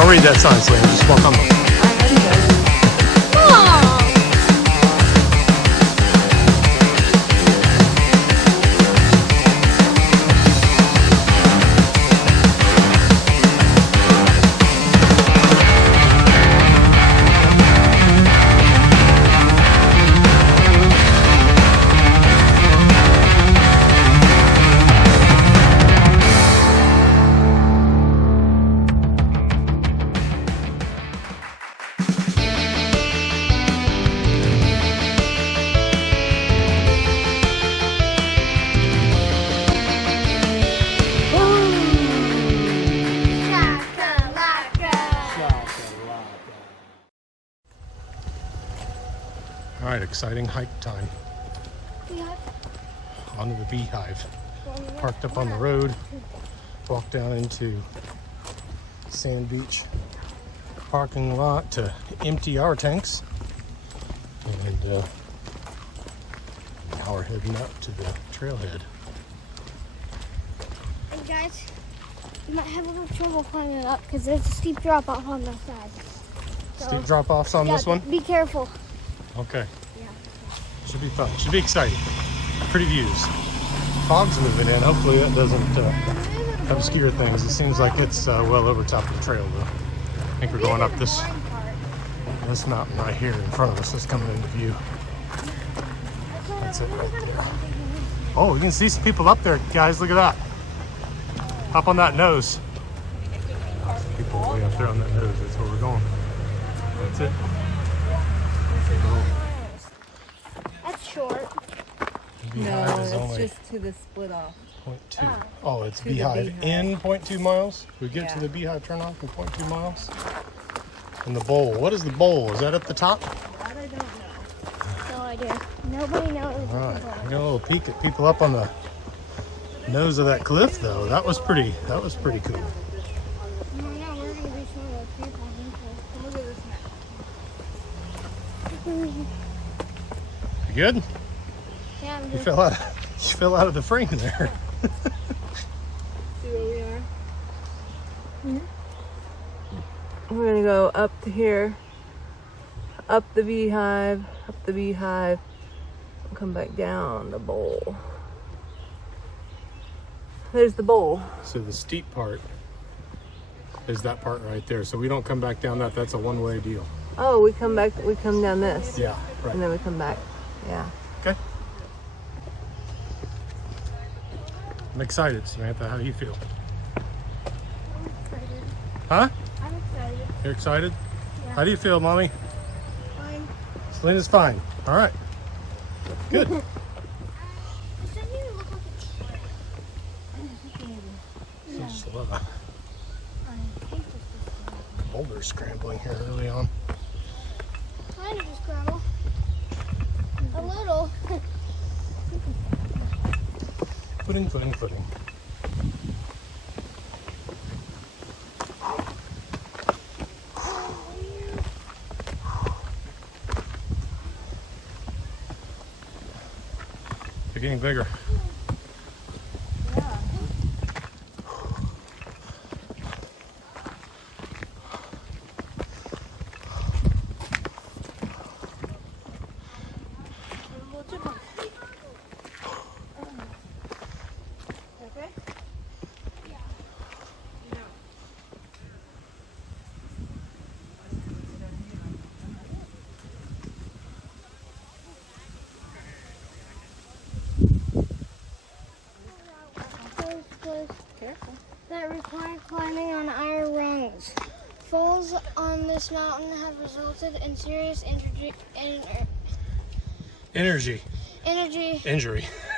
Don't read that sign, Selena. Just walk on by. All right, exciting hike time. Onto the Beehive. Parked up on the road, walked down into Sand Beach parking lot to empty our tanks. And now we're heading up to the trailhead. And guys, you might have a little trouble climbing it up because there's a steep drop off on the side. So, Steep drop offs on this one? Be careful. Okay. Yeah. Should be fun. Should be exciting. Pretty views. Fog's moving in. Hopefully that doesn't obscure things. It seems like it's well over top of the trail though. I think we're going up this mountain right here in front of us. That's coming into view. That's it right there. Oh, you can see some people up there, guys. Look at that. Up on that nose. People way up there on that nose. That's where we're going. That's it. That's short. Beehive No, is it's only just to the split off. 0.2. Oh, it's To the Beehive Beehive. in 0.2 miles. We get to Yeah. the Beehive turnoff in 0.2 miles. And the bowl. What is the bowl? Is that at the top? That I don't know. No idea. Nobody knows. All right. We got a little peek at people up on the nose of that cliff, though. That was pretty cool. No, we're gonna be some of those people. Look at this map. You good? Yeah, I'm You good. fell out of the frame there. See where we are? We're gonna go up to here, up the Beehive, and come back down the bowl. There's the bowl. So the steep part is that part right there. So we don't come back down that. That's a one-way deal. Oh, we come down this. Yeah, right. And then we come back. Yeah. Okay. I'm excited, Samantha. How do you feel? I'm excited. Huh? I'm excited. You're excited? Yeah. How do you feel, Mommy? Fine. Selena's fine. All right. Good. This doesn't even look like a trail. So just a lot of I hate this. boulders scrambling here early on. Kind of just gravel. A little. Footing. They're getting bigger. Yeah. Okay? Careful. That require climbing on iron rungs. Falls on this mountain have resulted in serious Injury.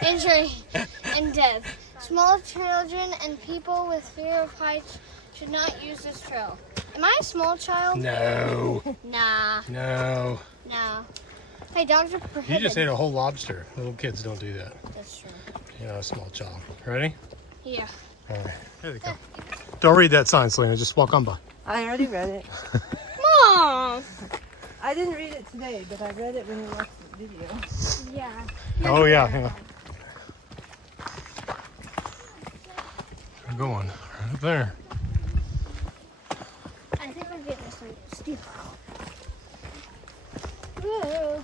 injury and death. Small children and people with fear of heights should not use this trail. Am I a small child? No. Nah, No. no. Hey, dogs are prohibited. You just ate a whole lobster. Little kids don't do that. That's true. You're not a small child. Ready? Yeah. All right. Here they come. Don't read that sign, Selena. Just walk on by. I already read it. Mom! I didn't read it today, but I read it when we watched the video. Yeah. Oh, yeah. We're going right up there. I think steep. Whoa.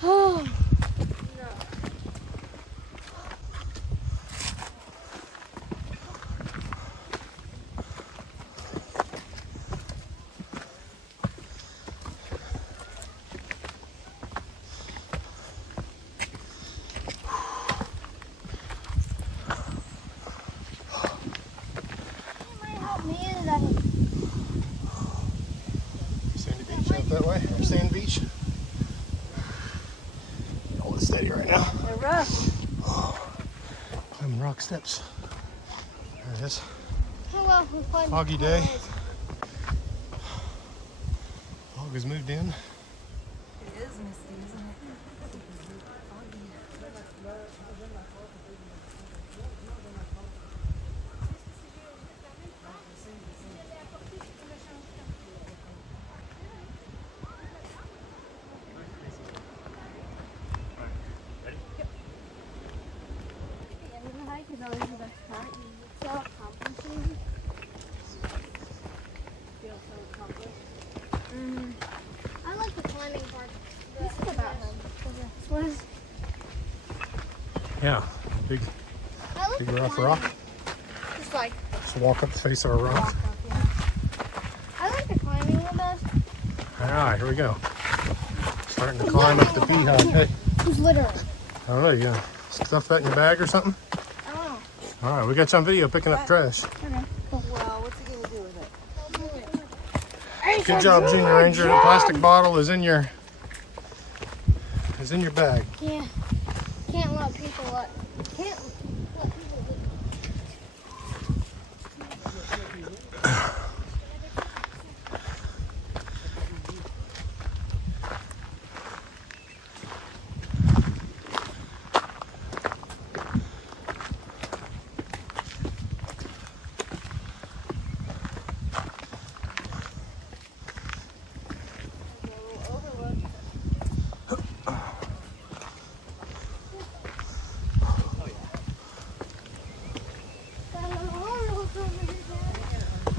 Oh. Sandy beach out that way, or sand beach. Hold it steady right now. They're rough. Climbing rock steps. There it is. Oh, well, we climbed Foggy the day. slides. Fog has moved in. It is misty, isn't it? The end of the hike is always the best part. You feel so accomplishing. Feel so accomplished. I like the climbing part. This is about him. This was. Yeah, big I like the rough climbing. rock. Just like Just walk up the face of a rock. walk up, yeah. I like the climbing the best. Alright, here we go. Starting to climb up the Beehive. Hey, Who's littering? I don't know, you gonna stuff that in your bag or something? I don't know. Alright, we got you on video picking up trash. Okay. Well, what's he gonna do with it? Good job, Junior Ranger. The plastic bottle is in your bag. Yeah. Can't let people let. Can't let people do.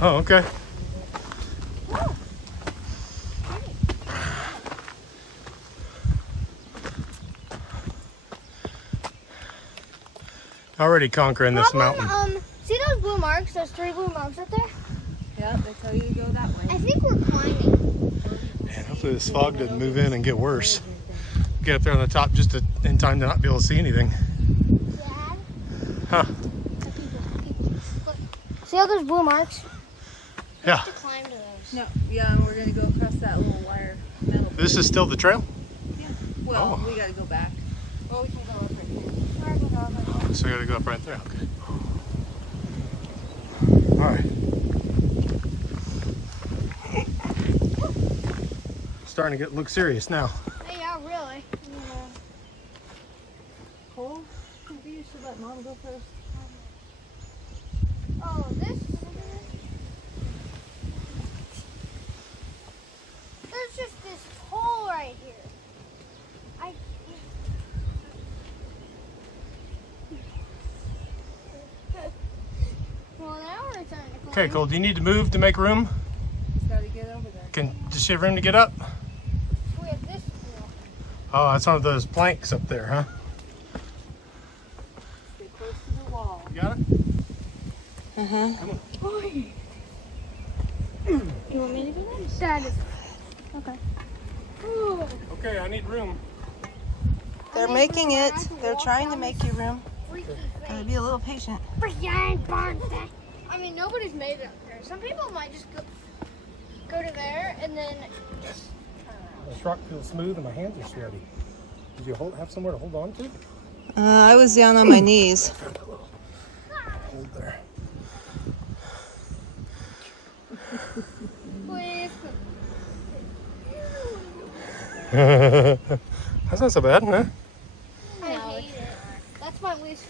Oh, okay. Already conquering this mountain. See those blue marks? Those 3 blue marks up there? Yeah, they tell you to go that way. I think we're climbing. Man, hopefully this fog doesn't move in and get worse. Get up there on the top just in time to not be able to see anything. Dad? Huh. People. Look. See all those blue marks? Yeah. To climb to those. No, yeah, and we're gonna go across that little wire metal. This is still the trail? Yeah. Well, Oh. we gotta go back. Well, we can go up right here. Where we go, but- So we gotta go up right there. Okay. Alright. Starting to look serious now. Hey, yeah, really. Cole, maybe you should let Mom go first. Oh, this. There's just this hole right here. Well, now we're starting to climb. Okay, Cole, do you need to move to make room? Just gotta get over there. Does she have room to get up? We have this wheel. Oh, that's one of those planks up there, huh? Stay close to the wall. You got it? Uh-huh. Come on. You want me to do that? Dad is. Okay. Ooh. Okay, I need room. They're making it. They're trying to make you room. Freaky Gotta thing. be a little patient. I mean, nobody's made it up there. Some people might just go to there and then just turn around. This rock feels smooth and my hands are sweaty. Did you have somewhere to hold on to? I was down on my knees. Hold there. Please. That's not so bad, huh? I hate it. That's my least.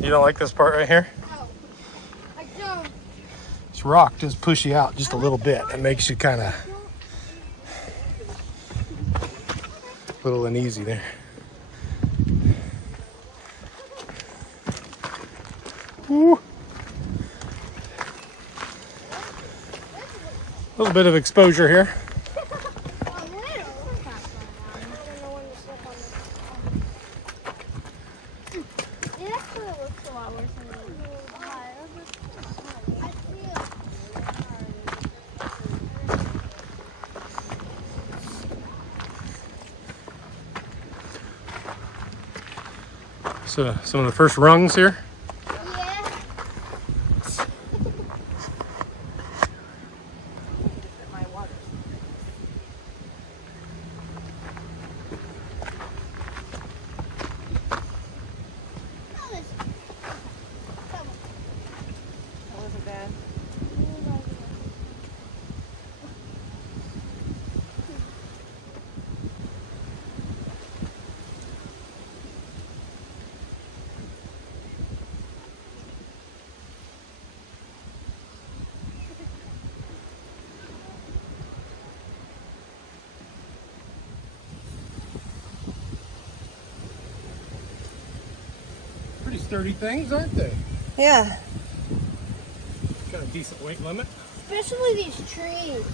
You don't like this part right here? No, I don't. This rock just push you out just a little bit. It makes you kind of a little uneasy there. Woo. A little bit of exposure here. So some of the first rungs here. Pretty sturdy things, aren't they? Yeah. Got a decent weight limit. Especially these trees.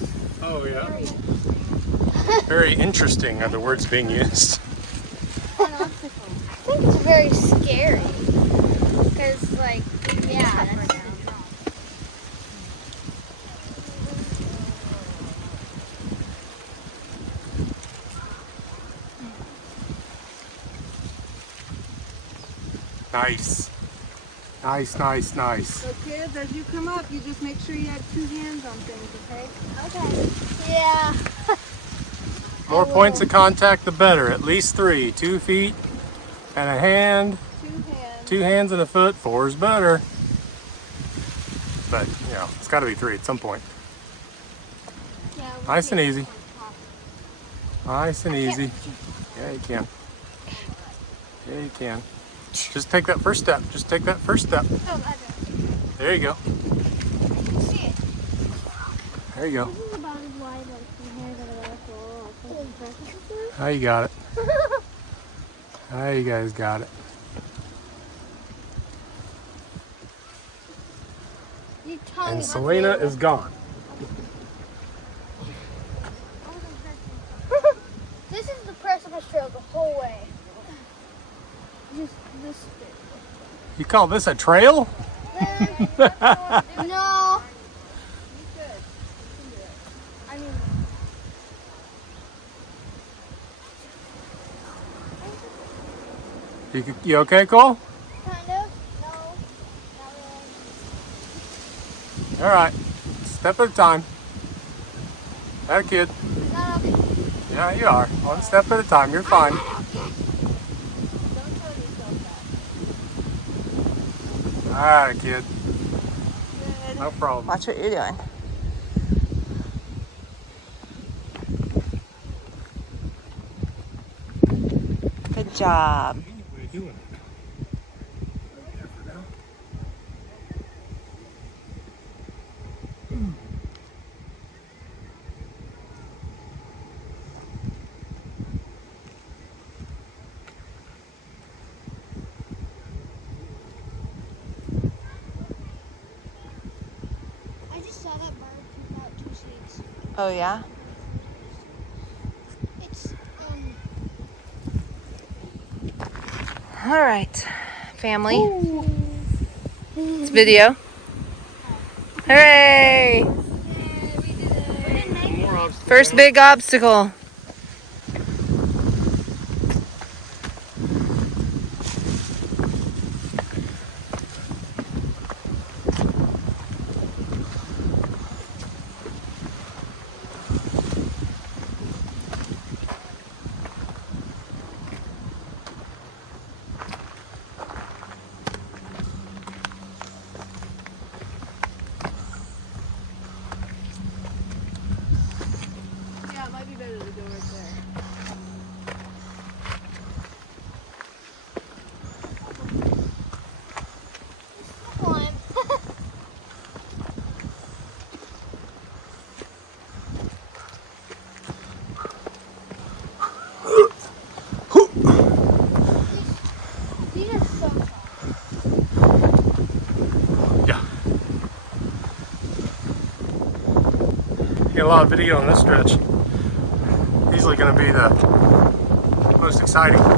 Oh yeah. Very interesting are the words being used. I think it's very scary. Because, like, yeah. Nice. Nice, nice, nice. So kids, as you come up, you just make sure you have 2 hands on things, okay? Okay. Yeah. More points of contact, the better. At least 3. 2 feet and a hand. 2 hands. 2 hands and a foot. 4 is better. But, you know, it's got to be 3 at some point. Yeah, Nice and easy. Nice and easy. Yeah, you can. Yeah, you can. Just take that first step. Just take that first step. Oh, I don't. There you go. See it. There you go. This is about as wide as the hair that I How you got it? How you guys got it? Your tongue And Selena is gone. This is the precipice trail the whole way. Just this bit. You call this a trail? No. I mean, You okay, Cole? kind of. No. Not All right. Step at a time. That kid. really. Not okay. Yeah, you are. 1 step at a time. You're fine. Don't tell yourself that. All right, kid. Good. No problem. Watch what you're doing. Good job. What are you doing? I just saw that bird poop out 2 seeds. Oh yeah? It's All right, family. It's video. Hooray! More obstacles. First big obstacle. Yeah, it might be better to go right there. climb. These are so tall. Yeah. Get a lot of video on this stretch. Easily going to be the most exciting. Yeah,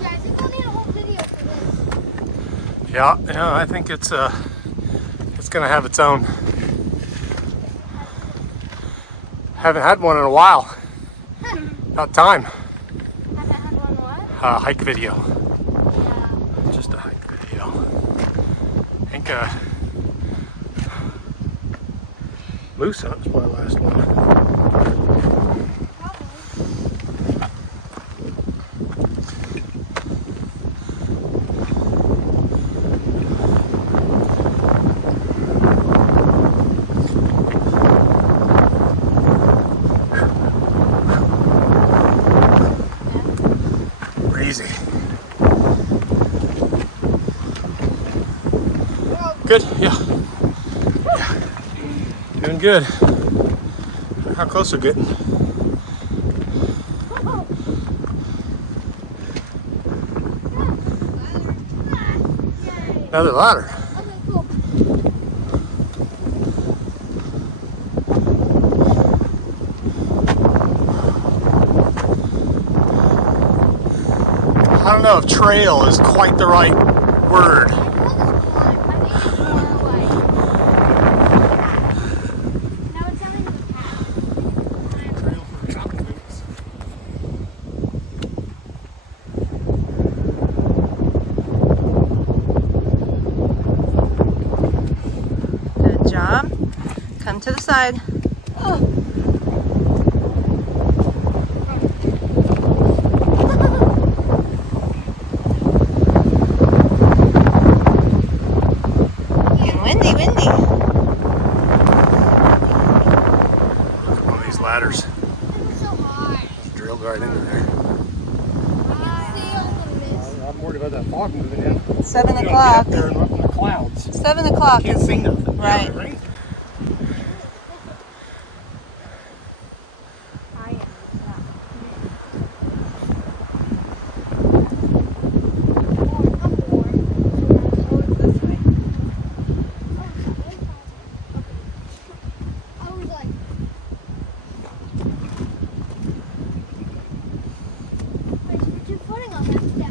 I think we'll need a whole video for this. Yeah, I think it's going to have its own. Haven't had one in a while. About time. Haven't had one what? Hike video. Yeah. Just a hike video. I think moose hunt was my last one. Easy. Good, yeah. Doing good. How close we're getting. Another ladder. Okay, cool. I don't know if trail is quite the right word. Good job. Come to the side. Windy, windy. One of these ladders It's so hard. drilled right into there. I see all the mist. I'm worried about that fog moving in. 7 o'clock. There in the clouds. 7 o'clock Can't is see nothing. right. Yeah, right? I am. I was like, wait, put your footing on that step.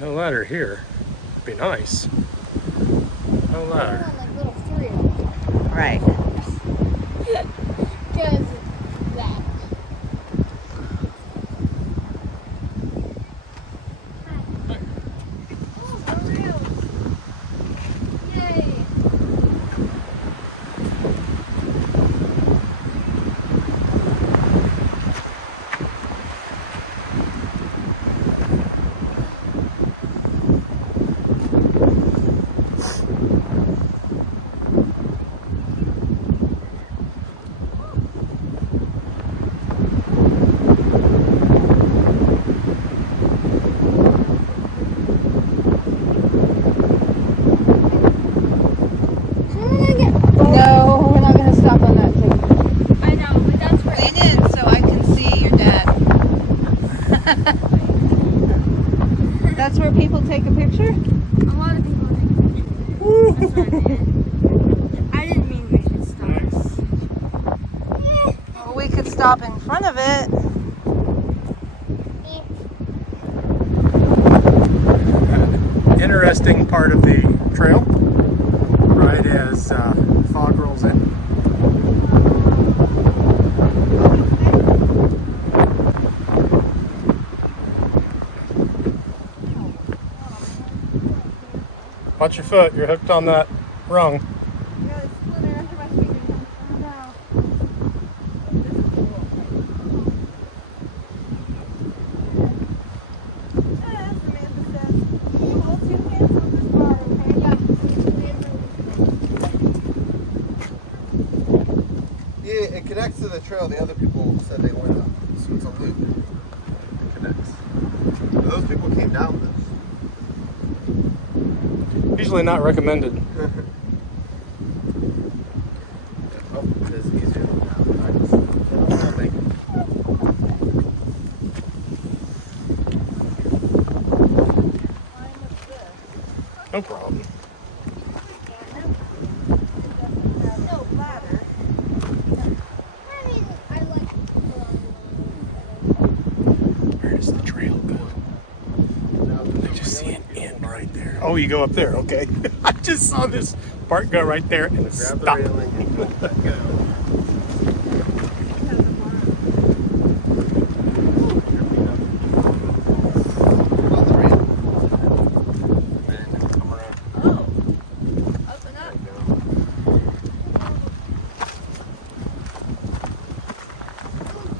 No ladder here. Be nice. No ladder. On like little thrill. Right. Because that. Oh, the rails. Yay. No, we're not going to stop on that thing. I know, but that's where. Lean in so I can see your dad. That's where people take a picture? A lot of people take pictures. That's what I meant. I didn't mean we should stop. Well, we could stop in front of it. Interesting part of the trail, right as fog rolls in. Watch your foot, you're hooked on that rung. Yeah, it connects to the trail. The other people said they went up, so it's a loop. It connects. But those people came down this. Usually not recommended. No problem. No ladder. I mean, I like Where does the trail go? I just see an end right there. Oh, you go up there. Okay. I just saw this part go right there and Grab the stop. railing and go. On the railing. And then come around. Oh, up and up.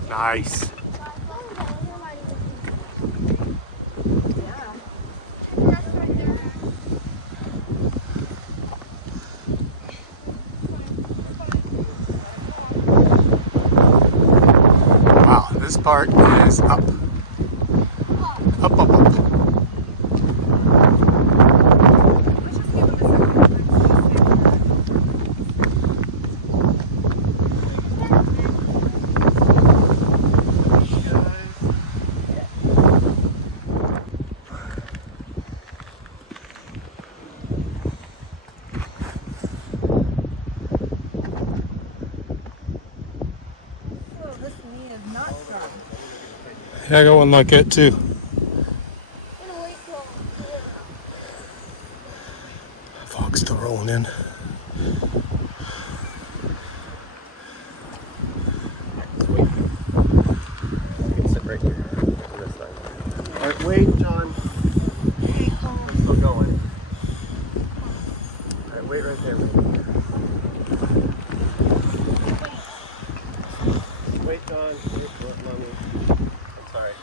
Nice. Wow, this part is up. Up, up, up. Oh, this knee is not strong. Yeah, I got one like that too. Fog's still rolling in. Sit right here. This side. All right, wait, John. I'm still going. All right, wait right there. Wait, John. Wait, Mommy. I'm sorry.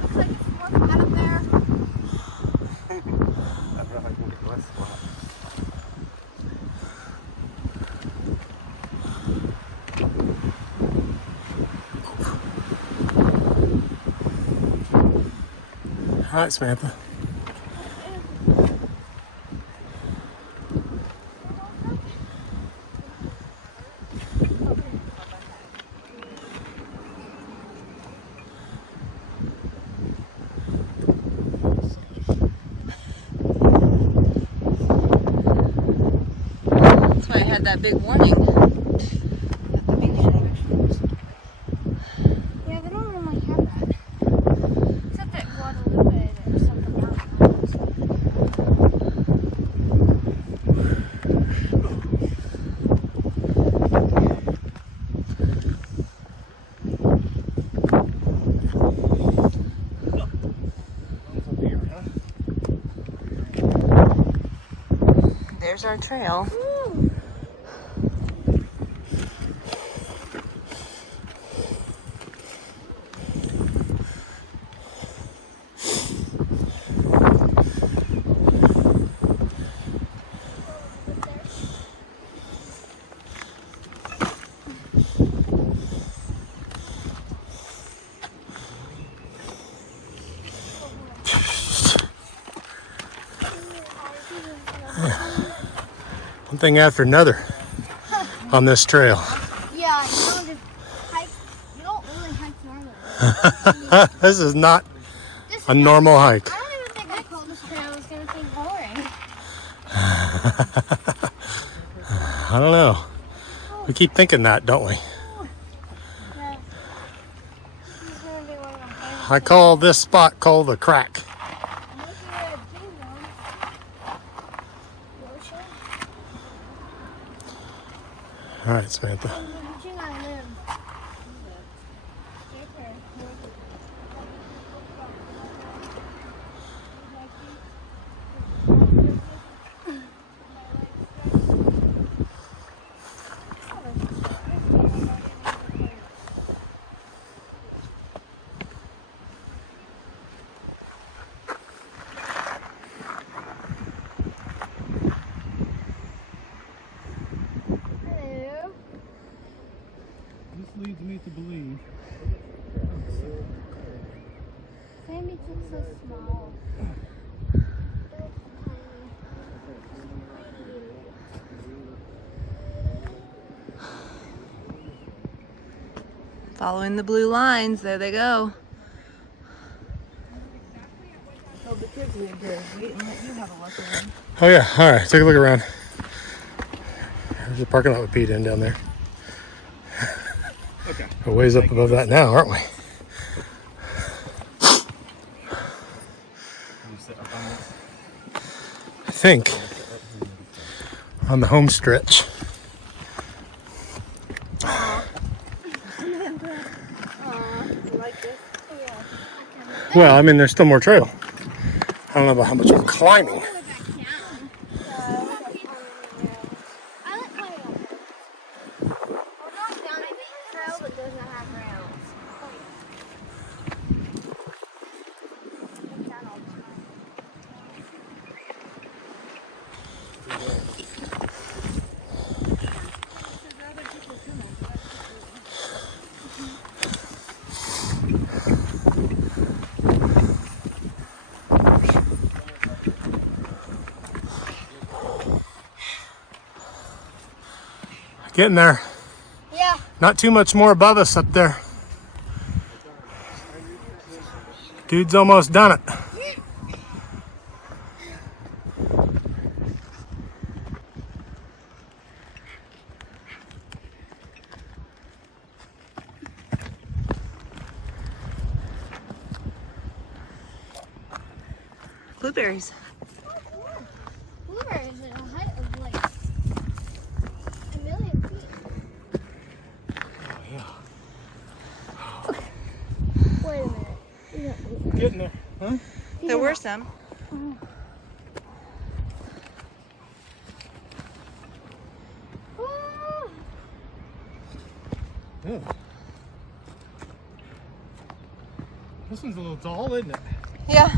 Looks like it's more flat up there. I don't know if I can get less spot. All right, Samantha. That's why I had that big warning. Yeah, they don't really have that. Except at Guadalupe or something else. There's our trail. One thing after another on this trail. Yeah, you don't really hike normally. This is not This is a normal hike. I don't even think I call this trail is going to be boring. I don't know. We keep thinking that, don't we? Yeah. This is going to be one of my favorites. I call this spot called the crack. I'm looking at a big one. Ocean. All right, Samantha. And the region I live. Your turn. Hello. This leads me to believe. Sammy looks so small. Following the blue lines, there they go. to wait and let you have a look around. Oh yeah, all right, take a look around. There's a parking lot with Pete in down there. Okay. We're ways up above that now, aren't we? You sit up on this? I think on the home stretch. You like this? Well, I mean, there's still more trail. I don't know about how much I'm climbing. I like climbing up. We're going down a trail that doesn't have rails. Getting there. Yeah. Not too much more above us up there. Dude's almost done it. Blueberries. Blueberries at a height of like a million feet. Wait a minute. Getting there. Huh? There were some. Oh. Yeah. This one's a little tall, isn't it? Yeah.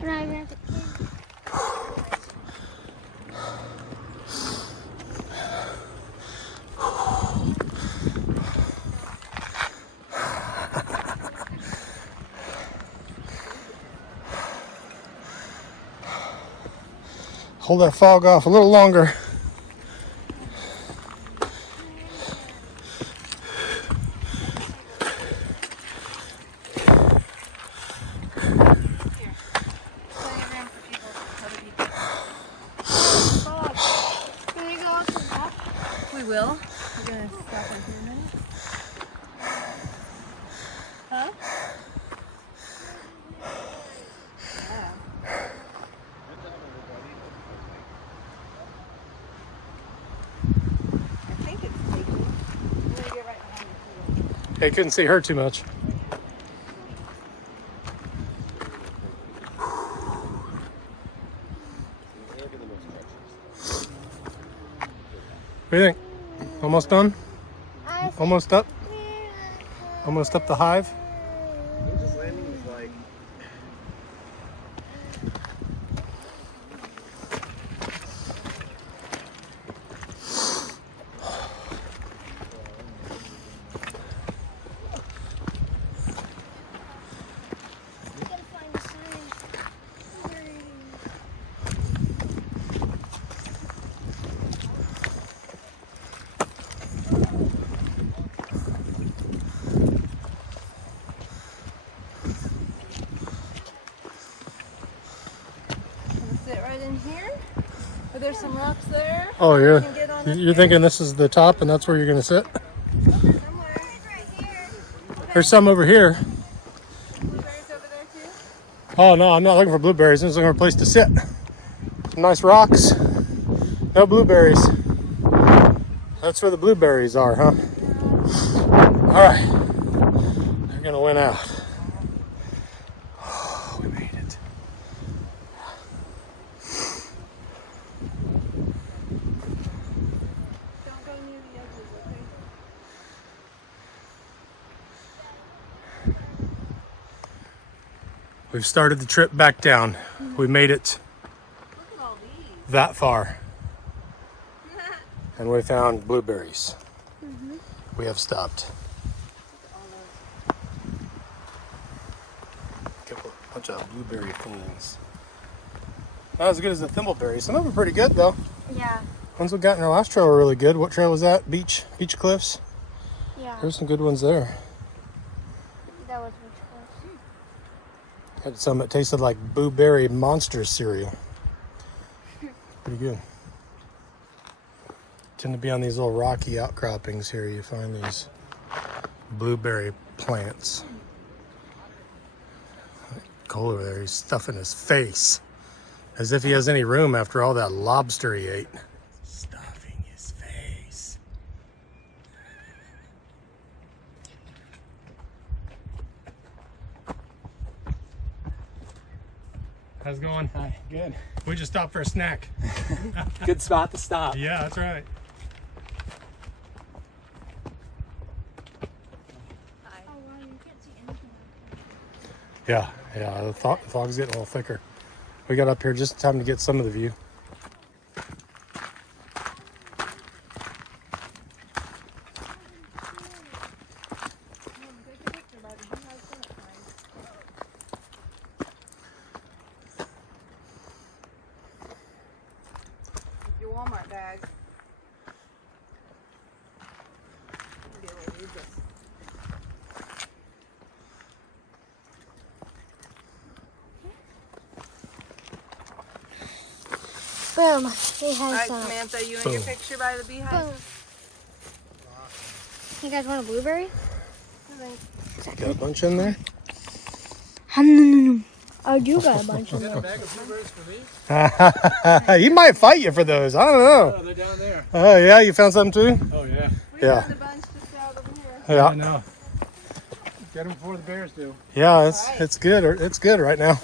And I have to Hold that fog off a little longer. Can we go out to the back? We will. We're gonna stop in here a minute. Huh? Yeah. I think it's taking. I'm gonna get right behind you. Hey, couldn't see her too much. What do you think? Almost done? Almost up? Almost up the hive? Ninja's Landing is like. Gotta find the sign. Gonna sit right in here. Are there some rocks there? Oh, You can get on this you're thinking this is the top and that's where you're going to sit? somewhere. There's some over here. Blueberries over there too? Oh, no, I'm not looking for blueberries. I'm just looking for a place to sit. Some nice rocks. No blueberries. That's where the blueberries are, huh? All right. They're going to win out. Oh, we made it. Don't go near the edges, okay? We've started the trip back down. We made it Look at all these. that far. And we found blueberries. We have stopped. bunch of blueberry fools. Not as good as the thimbleberry. Some of them are pretty good though. Yeah. Ones we got in our last trail were really good. What trail was that? Beach Cliffs? Yeah. There's some good ones there. That was Beach Cliffs. Had some that tasted like blueberry monster cereal. Pretty good. Tend to be on these little rocky outcroppings here. You find these blueberry plants. Cole over there, he's stuffing his face as if he has any room after all that lobster he ate. Stuffing his face. How's it going? Hi, good. We just stopped for a snack. Good spot to stop. Yeah, that's right. Yeah, the fog's getting a little thicker. We got up here just in time to get some of the view. Your Walmart bag. Boom. We All had right, some. Samantha, you in Boom. your picture by the beehive? Boom. You guys want a blueberry? Got a bunch in there? I do got a bunch of them. A bag of blueberries for me? He might fight you for those. I don't know. Oh, they're down there. Oh, yeah, you found some too? Oh, yeah. We Yeah. found a bunch just out over here. I Yeah. know. Get them before the bears do. Yeah, it's good. It's good right now.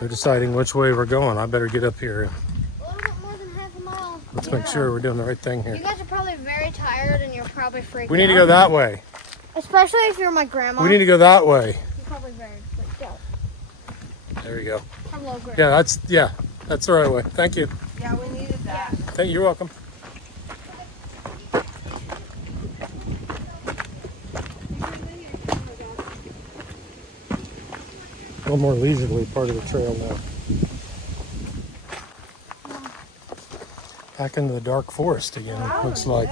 They're deciding which way we're going. I better get up here. A little bit more than half a mile. Let's make sure we're doing the right thing You here. guys are probably very tired and you're probably freaking We need to out. go that way. Especially if you're my grandma. We need to go that way. You're probably very freaked out. There we go. Hello, grandma. Yeah, that's the right way. Thank you. Yeah, we needed that. You're welcome. A little more leisurely part of the trail now. Back into the dark forest again, it looks like.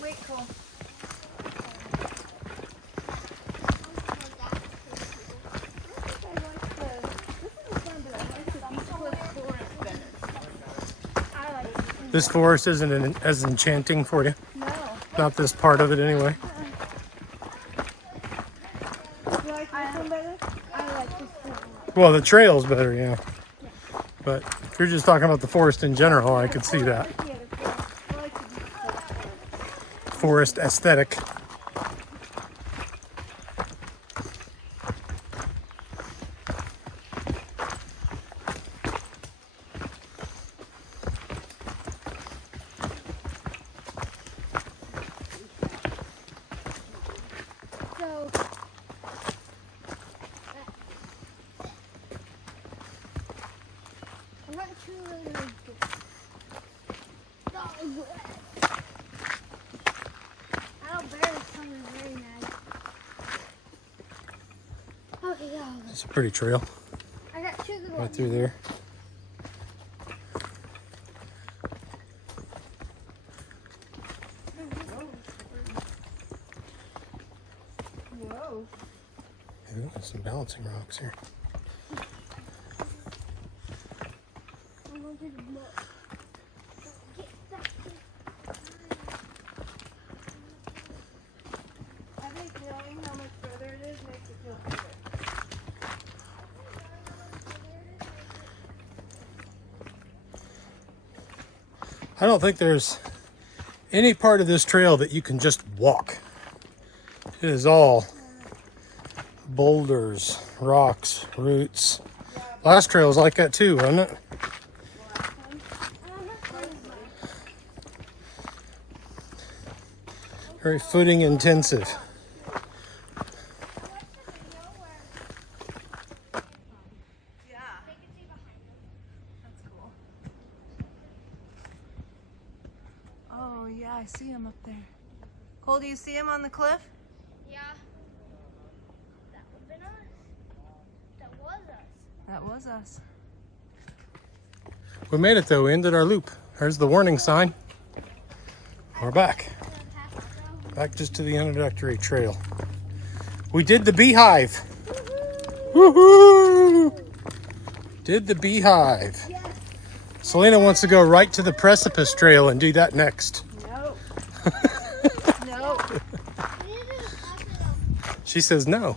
Wait, Cole. This forest isn't as enchanting for you. No. Not this part of it anyway. You like this one better? I like this one. Well, the trail's better, yeah. But if you're just talking about the forest in general, I could see that. Forest aesthetic. So, I'm not too really good. I know bear is coming very mad. Okay, go. It's a pretty trail I got two good right ones. through there. Whoa. Yeah, there's some balancing rocks here. I'm going to the book. I think knowing how much further it is makes it feel better. I don't think there's any part of this trail that you can just walk. It is all boulders, rocks, roots. Last trail was like that too, wasn't it? Very footing intensive. Yeah. That's cool. Oh yeah, I see him up there. Cole, do you see him on the cliff? Yeah. That would have been us. That was us. That was us. We made it though, we ended our loop. There's the warning sign. We're back. Back just to the introductory trail. We did the Beehive. Woohoo! Did the Beehive. Yes. Selena wants to go right to the precipice trail and do that next. No. No. We need to pass it up. She says no.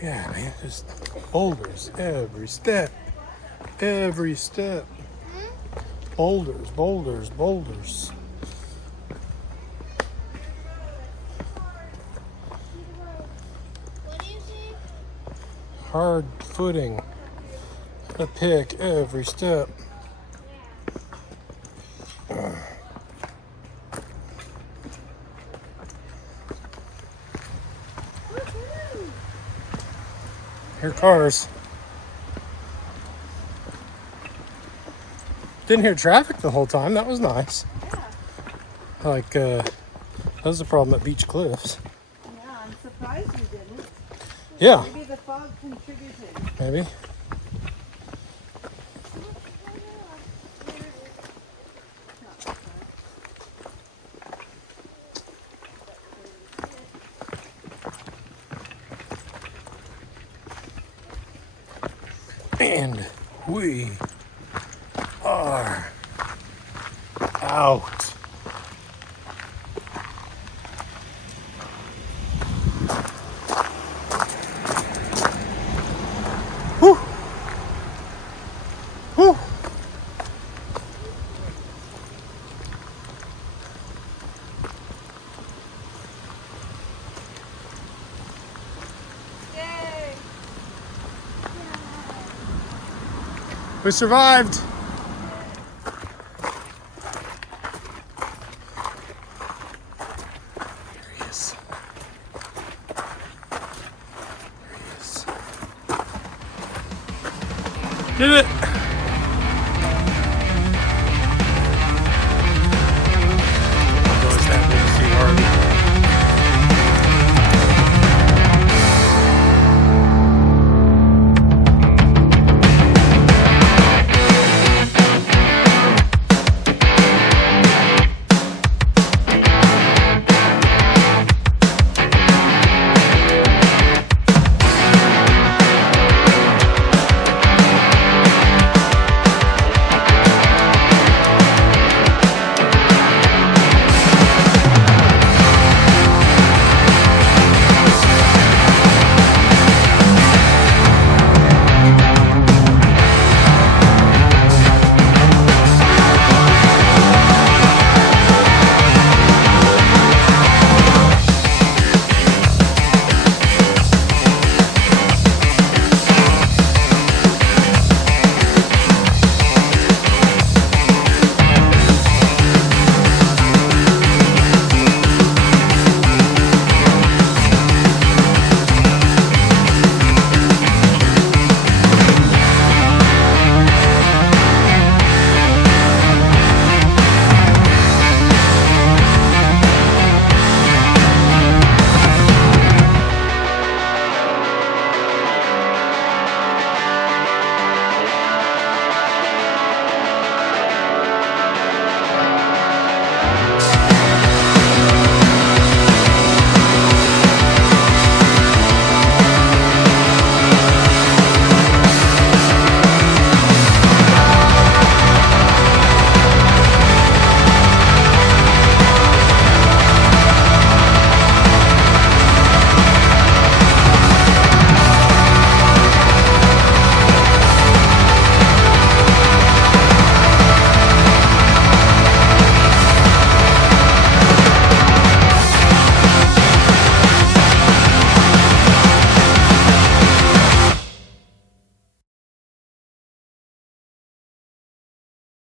Yeah, man, just boulders every step. Every step. Boulders, boulders, boulders. What do you see? Hard footing. Gotta pick every step. Here cars. Didn't hear traffic the whole time. That was nice. Yeah. Like, that was the problem at Beach Cliffs. Yeah, I'm surprised you didn't. Yeah, Maybe the fog contributed. maybe. And we are out. Whew. Whew. Yay! We survived. There he is. There he is. Did it.